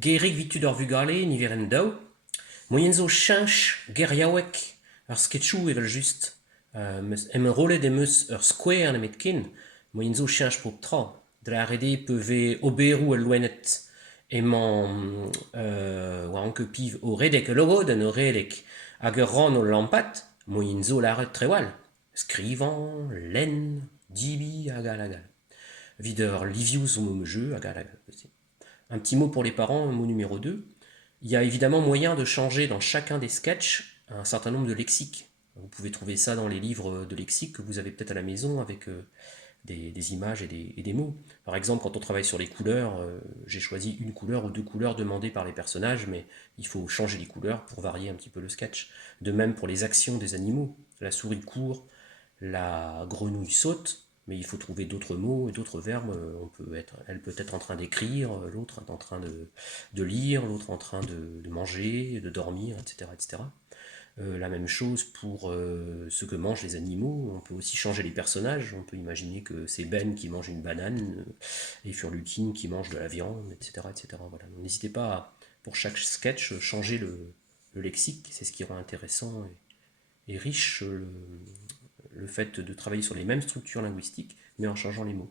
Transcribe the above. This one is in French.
Gerig vitud ur vugale niveren daou, moyen zo cheñch geriaouek ar sketchou evel just. Em rolet emeus ur skouer nemet ken, moyen zo cheñch pop tra. Dre arrede peuve oberou el loenet emañ war anke piv o redek logo den o redek hag ur ran o lampat, moyen zo laret trewal. Skrivan, len, dibi, agal agal. Vid ur livioù mo jeu, agal agal. Un petit mot pour les parents, mot numéro 2. Il y a évidemment moyen de changer dans chacun des sketchs un certain nombre de lexiques. Vous pouvez trouver ça dans les livres de lexique que vous avez peut-être à la maison avec des images et des mots. Par exemple, quand on travaille sur les couleurs, j'ai choisi une couleur ou deux couleurs demandées par les personnages, mais il faut changer les couleurs pour varier un petit peu le sketch. De même pour les actions des animaux. La souris court, la grenouille saute, mais il faut trouver d'autres mots et d'autres verbes. Elle peut être en train d'écrire, l'autre est en train de lire, l'autre en train de manger, de dormir, etc. etc. La même chose pour ce que mangent les animaux. On peut aussi changer les personnages. On peut imaginer que c'est Ben qui mange une banane et Furlutin qui mange de la viande, etc. etc. Voilà. N'hésitez pas à, pour chaque sketch, changer le lexique. C'est ce qui rend intéressant et riche le fait de travailler sur les mêmes structures linguistiques, mais en changeant les mots.